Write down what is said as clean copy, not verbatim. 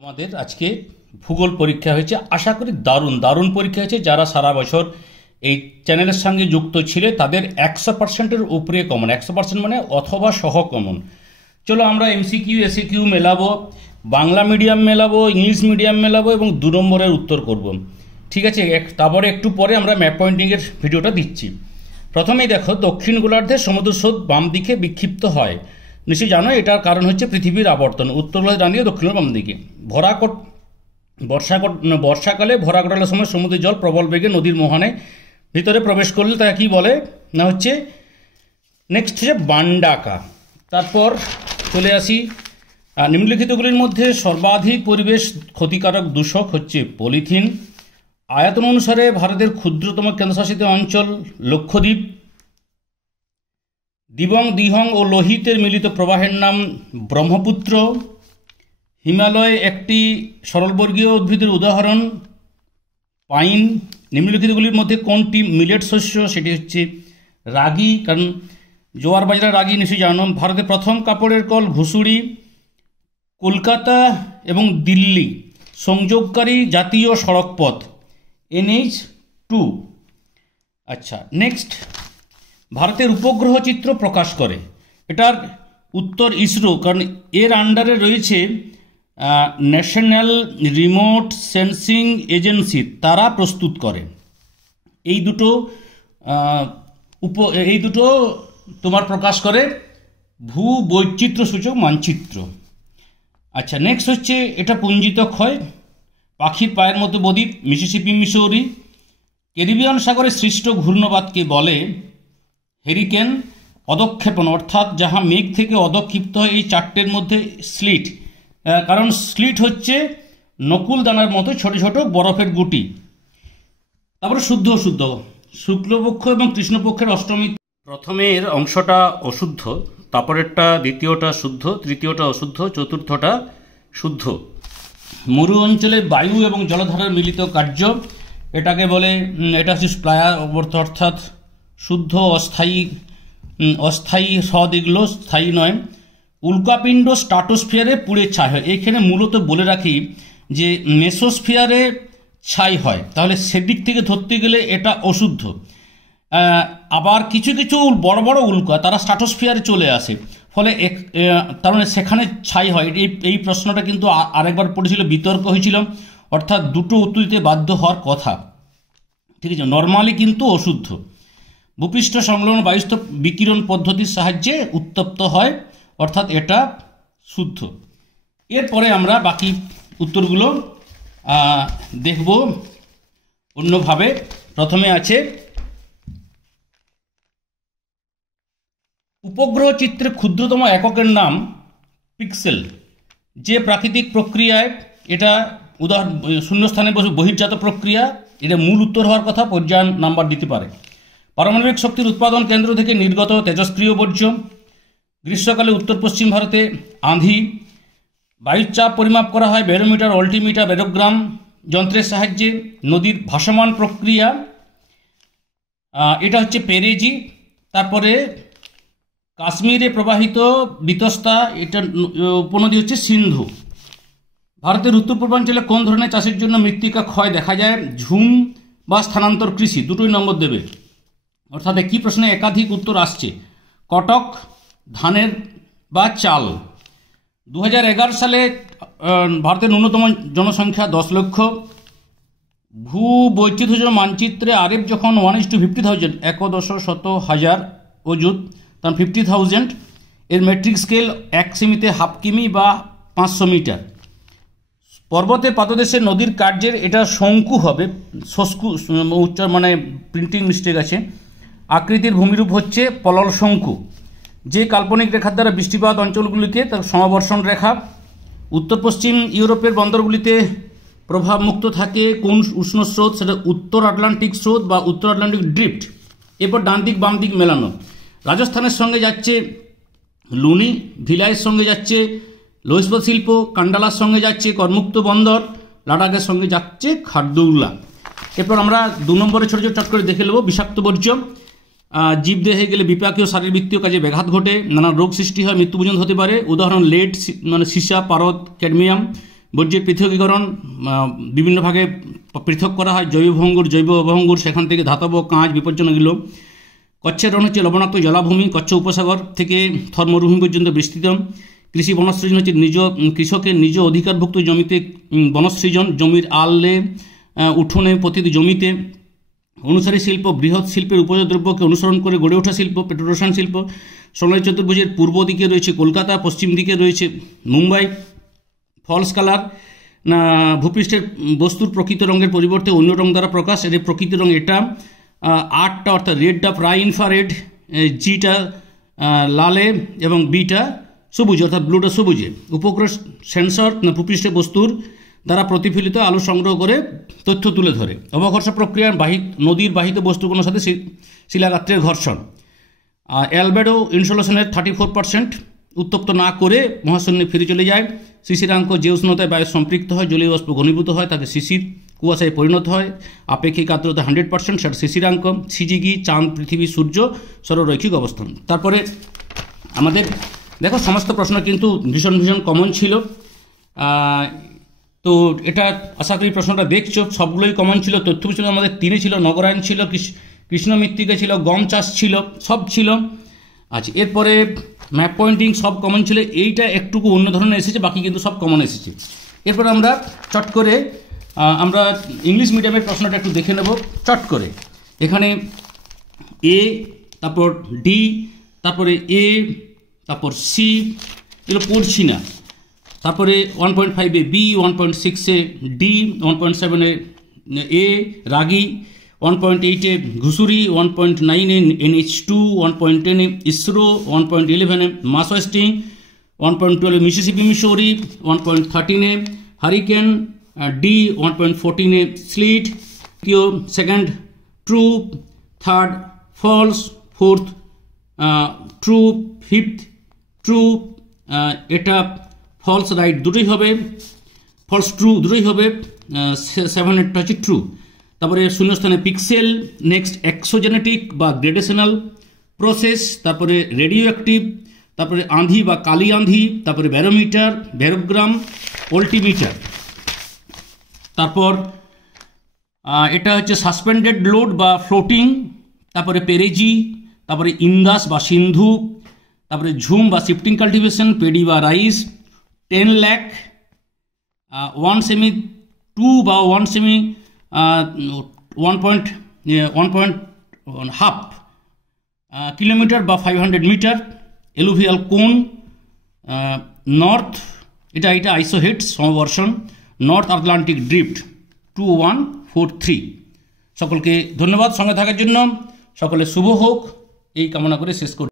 আমাদের আজকে ভূগোল পরীক্ষা হয়েছে। আশা করি দারুণ দারুণ পরীক্ষা হয়েছে। যারা সারা বছর এই চ্যানেলের সঙ্গে যুক্ত ছিল তাদের 100%-এর উপরে কমন, 100% মানে অথবা সহ কমন। চলো আমরা এমসিকিউ এসিকিউ মেলাবো, বাংলা মিডিয়াম মেলাবো, ইংলিশ মিডিয়াম মেলাবো এবং 2 নম্বরের উত্তর করব। ঠিক আছে, তারপরে একটু পরে আমরা ম্যাপ পয়েন্টিংয়ের ভিডিওটা দিচ্ছি। প্রথমেই দেখো, দক্ষিণ গোলার্ধে সমুদ্র স্রোত বাম দিকে বিক্ষিপ্ত হয়। নিশ্চয়ই জানো এটার কারণ হচ্ছে পৃথিবীর আবর্তন। উত্তর গোলার্ধে ডান দিকে, দক্ষিণ বাম দিকে। বর্ষাকালে ভরা ঘটালের সময় সমুদ্রের জল প্রবল বেগে নদীর মোহনে ভিতরে প্রবেশ করলে তাকে কি বলে না হচ্ছে নেক্সট হচ্ছে বান্ডাকা। তারপর চলে আসি, নিম্নলিখিতগুলির মধ্যে সর্বাধিক পরিবেশ ক্ষতিকারক দূষক হচ্ছে পলিথিন। আয়তন অনুসারে ভারতের ক্ষুদ্রতম কেন্দ্রশাসিত অঞ্চল লক্ষদ্বীপ। দিবং, দিহং ও লোহিতের মিলিত প্রবাহের নাম ব্রহ্মপুত্র। হিমালয়ে একটি সরলবর্গীয় উদ্ভিদের উদাহরণ পাইন। নিম্নলিখিতগুলির মধ্যে কোনটি মিলেট শস্য? সেটি হচ্ছে রাগি, কারণ জোয়ার বাজরা রাগি নিশ্চয়ই জানো। ভারতের প্রথম কাপড়ের কল ঘুষুড়ি। কলকাতা এবং দিল্লি সংযোগকারী জাতীয় সড়কপথ NH2। আচ্ছা, নেক্সট, ভারতের উপগ্রহ চিত্র প্রকাশ করে। এটার উত্তর ইসরো, কারণ এর আন্ডারে রয়েছে ন্যাশনাল রিমোট সেন্সিং এজেন্সি, তারা প্রস্তুত করে। এই দুটো তোমার প্রকাশ করে ভূ বৈচিত্র্য সূচক মানচিত্র। আচ্ছা, নেক্সট হচ্ছে, এটা পুঞ্জিত ক্ষয়। পাখির পায়ের মতো বদ্বীপ মিসিসিপি, মিসৌরি। ক্যারিবিয়ান সাগরে সৃষ্ট ঘূর্ণবাতকে বলে হেরিকেন। অধক্ষেপণ অর্থাৎ যাহা মেঘ থেকে অধক্ষিপ্ত হয়, এই চারটের মধ্যে স্লিট, কারণ স্লিট হচ্ছে নকুল দানার মতো ছোট ছোট বরফের গুটি। তারপরে শুদ্ধ অশুদ্ধ, শুক্লপক্ষ এবং কৃষ্ণপক্ষের অষ্টমী। প্রথমের অংশটা অশুদ্ধ, তারপরেরটা দ্বিতীয়টা শুদ্ধ, তৃতীয়টা অশুদ্ধ, চতুর্থটা শুদ্ধ। মরু অঞ্চলে বায়ু এবং জলধারার মিলিত কার্য, এটাকে বলে, এটা হচ্ছে প্লায়া, অর্থাৎ শুদ্ধ। অস্থায়ী হ্রদ এগুলো, স্থায়ী নয়। উল্কাপিণ্ড স্ট্রাটোস্ফিয়ারে পুড়ে ছাই হয়। এইখানে মূলত বলে রাখি যে মেসোস্ফিয়ারে ছাই হয়, তাহলে সেদিক থেকে ধরতে গেলে এটা অশুদ্ধ। আবার কিছু কিছু বড় বড় উল্কা তারা স্ট্রাটোস্ফিয়ারে চলে আসে, ফলে তার মানে সেখানে ছাই হয়। এই প্রশ্নটা কিন্তু আরেকবার পড়েছিল, বিতর্ক হয়েছিল, অর্থাৎ দুটো উত্তর দিতে বাধ্য হওয়ার কথা। ঠিক আছে, নর্মালি কিন্তু অশুদ্ধ। ভূপৃষ্ঠ সংলগ্ন বায়ুস্তর বিকিরণ পদ্ধতির সাহায্যে উত্তপ্ত হয়, অর্থাৎ এটা শুদ্ধ। এরপরে আমরা বাকি উত্তরগুলো দেখব অন্যভাবে। প্রথমে আছে, উপগ্রহ চিত্রের ক্ষুদ্রতম এককের নাম পিক্সেল। যে প্রাকৃতিক প্রক্রিয়ায় এটা শূন্যস্থানে বসে বহির্জাত প্রক্রিয়া, এটা মূল উত্তর হওয়ার কথা, পর্যায় নাম্বার দিতে পারে। পারমাণবিক শক্তির উৎপাদন কেন্দ্র থেকে নির্গত তেজস্ক্রিয় বর্জ্য। গ্রীষ্মকালে উত্তর পশ্চিম ভারতে আঁধি। বায়ুর চাপ পরিমাপ করা হয় ব্যারোমিটার, অল্টিমিটার, ব্যারোগ্রাম যন্ত্রের সাহায্যে। নদীর ভাসমান প্রক্রিয়া, এটা হচ্ছে পেরেজি। তারপরে কাশ্মীরে প্রবাহিত বিতস্তা, এটা উপনদী হচ্ছে সিন্ধু। ভারতের উত্তর পূর্বাঞ্চলে কোন ধরনের চাষের জন্য মৃত্তিকা ক্ষয় দেখা যায়? ঝুম বা স্থানান্তর কৃষি, দুটোই নম্বর দেবে। অর্থাৎ একই প্রশ্নে একাধিক উত্তর আসছে। কটক, ধানের বা চাল। 2011 সালে ভারতের ন্যূনতম জনসংখ্যা 10 লক্ষ। ভূ বৈচিত্র্য মানচিত্রে আরএফ যখন 1:50,000, 1/10,000 অযুত, তখন 50,000। এর মেট্রিক স্কেল 1 সেমিতে হাফ কিমি বা 500 মিটার। পর্বতের পাদদেশে নদীর কার্যের, এটা শঙ্কু হবে, মানে প্রিন্টিং মিস্টেক আছে। আকৃতির ভূমিরূপ হচ্ছে পলল শঙ্কু। যে কাল্পনিক রেখার দ্বারা বৃষ্টিপাত অঞ্চলগুলিকে তার সমাবর্ষণ রেখা। উত্তর পশ্চিম ইউরোপের বন্দরগুলিতে প্রভাবমুক্ত থাকে কোন উষ্ণ স্রোত? সেটা উত্তর আটলান্টিক স্রোত বা উত্তর আটলান্টিক ড্রিফট। এরপর ডান দিক বাম দিক মেলানো। রাজস্থানের সঙ্গে যাচ্ছে লুনি, ভিলাইয়ের সঙ্গে যাচ্ছে লৌহ ইস্পাত শিল্প, কান্ডালার সঙ্গে যাচ্ছে করমুক্ত বন্দর, লাদাখের সঙ্গে যাচ্ছে খারদুংলা। এরপর আমরা 2 নম্বরে ছোট ছোট চট করে দেখে নেব। বিষাক্ত বর্জ্য, জীবদেহে গেলে বিপাকীয় শারীরবৃত্তীয় কাজে ব্যাঘাত ঘটে, নানা রোগ সৃষ্টি হয়, মৃত্যু পর্যন্ত হতে পারে। উদাহরণ লেড, মানে সীসা, পারদ, ক্যাডমিয়াম। বর্জ্যের পৃথকীকরণ বিভিন্ন ভাগে পৃথক করা হয়, জৈব ভঙ্গুর, জৈব অভঙ্গুর, সেখান থেকে ধাতব, কাঁচ, বিপজ্জনকগুলো। কচ্ছের রণ হচ্ছে লবণাক্ত জলাভূমি, কচ্ছ উপসাগর থেকে থর মরুভূমি পর্যন্ত বিস্তৃত। কৃষি বনসৃজন হচ্ছে কৃষকের নিজ অধিকারভুক্ত জমিতে বনসৃজন, জমির আলে উঠোনে প্রতিটি জমিতে। অনুসারী শিল্প বৃহৎ শিল্পের উপজাত দ্রব্যকে অনুসরণ করে গড়ে ওঠা শিল্প, পেট্রোরসায়ন শিল্প। সোনালী চতুর্ভুজের পূর্ব দিকে রয়েছে কলকাতা, পশ্চিম দিকে রয়েছে মুম্বাই। ফলস কালার, ভূপৃষ্ঠের বস্তুর প্রকৃত রঙের পরিবর্তে অন্য রং দ্বারা প্রকাশ। এর প্রকৃত রং এটা। আটটা অর্থাৎ রেডটা প্রায় ইনফ্রারেড, জিটা লালে এবং বিটা সবুজ অর্থাৎ ব্লুটা সবুজে। উপগ্রহ সেন্সর ভূপৃষ্ঠের বস্তুর দ্বারা প্রতিফলিত আলো সংগ্রহ করে তথ্য তুলে ধরে। অবঘর্ষ প্রক্রিয়ার নদীর বাহিত বস্তুগুলোর সাথে শিলাগাত্রের ঘর্ষণ। অ্যালবেডো ইনসোলেশনের 34% উত্তপ্ত না করে মহাশূন্যে ফিরে চলে যায়। শিশিরাঙ্ক যে উষ্ণতায় বায়ু সম্পৃক্ত হয়, জলীয় বাষ্প ঘনীভূত হয়, তাকে শিশির কুয়াশায় পরিণত হয়। আপেক্ষিক আর্দ্রতা 100%, সেটা শিশিরাঙ্ক। সিজিগি চাঁদ, পৃথিবী, সূর্য সরলরৈখিক অবস্থান। তারপরে আমাদের দেখো সমস্ত প্রশ্ন কিন্তু ভীষণ ভীষণ কমন ছিল। তো এটা আশা করি প্রশ্নটা দেখছো, সবগুলোই কমন ছিল। তথ্য ছিল আমাদের 3 ছিল, নগরায়ণ ছিল, কৃষ্ণ মৃত্তিকা ছিল, গম চাষ ছিল, সব ছিল। আচ্ছা, এরপরে ম্যাপ পয়েন্টিং সব কমন ছিল, এইটা একটুকু অন্য ধরনের এসেছে, বাকি কিন্তু সব কমন এসেছে। এরপর আমরা চট করে আমরা ইংলিশ মিডিয়ামের প্রশ্নটা একটু দেখে নেব চট করে। এখানে এ, তারপর ডি, তারপরে এ, তারপর সি, এগুলো পড়ছি না। তারপরে 1.5-এ বি, 1.6-এ ডি, 1.7-এ এ রাগি, 1.8-এ ঘুষুরি, 1.9-এ NH2, 1.10-এ ইসরো, 1.11-এ মাস ওয়েস্টিং, 1.12-এ মিসিসিপি মিসৌরি, 1.13-এ হারিকেন, ডি 1.14-এ sleet, second true, third false, fourth true, fifth true, এটা ফলস রাইট দুটোই হবে, ফলস ট্রু দুটোই হবে, 7-এরটা হচ্ছে ট্রু। তারপরে শূন্যস্থানে পিক্সেল, নেক্সট এক্সোজেনেটিক বা গ্রেডেশনাল প্রসেস, তারপরে রেডিও অ্যাক্টিভ, তারপরে আঁধি বা কালি আঁধি, তারপরে ব্যারোমিটার, ব্যারোগ্রাম, অল্টিমিটার। তারপর এটা হচ্ছে সাসপেন্ডেড লোড বা ফ্লোটিং, তারপরে পেরেজি, তারপরে ইন্দাস বা সিন্ধু, তারপরে ঝুম বা শিফটিং কাল্টিভেশন, পেডি বা রাইস, 10 লাখ, 1 সেমি 2 বা 1 সেমি 1.5 কিলোমিটার বা 500 মিটার, এলুভিয়াল কোন, নর্থ, এটা আইসোহেডস সমবর্ষণ, নর্থ আটলান্টিক ড্রিফট 2143। সকলকে ধন্যবাদ সঙ্গে থাকার জন্য, সকলে শুভ হোক এই কামনা করে শেষ করছি।